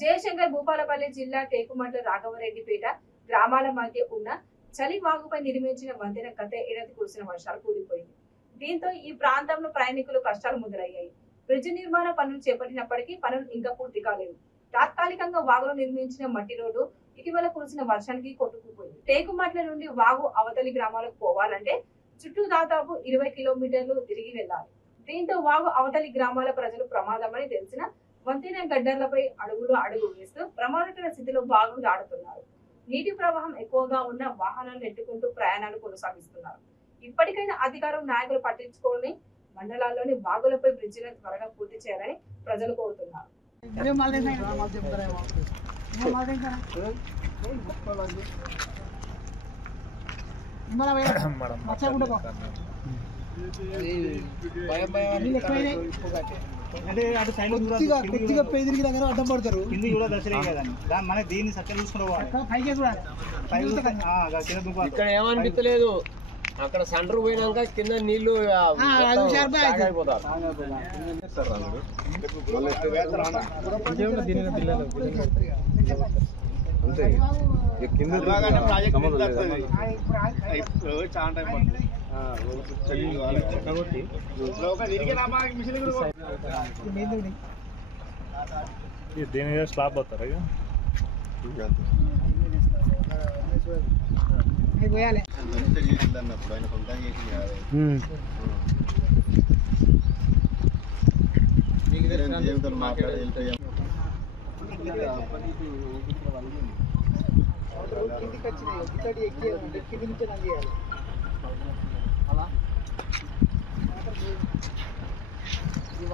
జయశంకర్ భూపాలపల్లి జిల్లా టేకుమట్ల రాఘవరెడ్డిపేట గ్రామాల మధ్య ఉన్న చలి వాగుపై నిర్మించిన వంతెన గత ఏడాది కురిసిన వర్షాలు కూలిపోయింది. దీంతో ఈ ప్రాంతంలో ప్రయాణికులు కష్టాలు మొదలయ్యాయి. బ్రిడ్జి నిర్మాణ పనులు చేపట్టినప్పటికీ పనులు ఇంకా పూర్తి కాలేదు. తాత్కాలికంగా వాగులో నిర్మించిన మట్టి రోడ్డు ఇటీవల కురిసిన వర్షానికి కొట్టుకుపోయింది. టేకుమట్ల నుండి వాగు అవతలి గ్రామాలకు పోవాలంటే చుట్టూ దాదాపు 20 కిలోమీటర్లు తిరిగి వెళ్లాలి. దీంతో వాగు అవతలి గ్రామాల ప్రజలు ప్రమాదమని తెలిసిన వంతెన గడ్డర్లపై అడుగు వేస్తూ ప్రమాదకర స్థితిలో వాగును దాడుతున్నారు. నీటి ప్రవాహం ఎక్కువగా ఉన్న వాహనాలు నెట్టుకుంటూ ప్రయాణాలు కొనసాగిస్తున్నారు. ఇప్పటికైనా అధికారులు నాయకులు పట్టించుకొని మండలాల్లోని వాగులపై బ్రిడ్జిలను త్వరగా పూర్తి చేయాలని ప్రజలు కోరుతున్నారు. కొద్దిగా పేదరికి దగ్గర అడ్డం పడతారు. కింది కూడా దసరే కదండి, మన దీన్ని సత్యం చూసుకోవాలి. ఇక్కడ ఏమనిపించలేదు, అక్కడ సెంటర్ పోయినాక కింద నీళ్లు దీని మీద స్లాబ్ పోతారా పోయాలి. కిందికి వచ్చినాయి, కింది ఎక్కి కింది నుంచి చేయాలి అలా.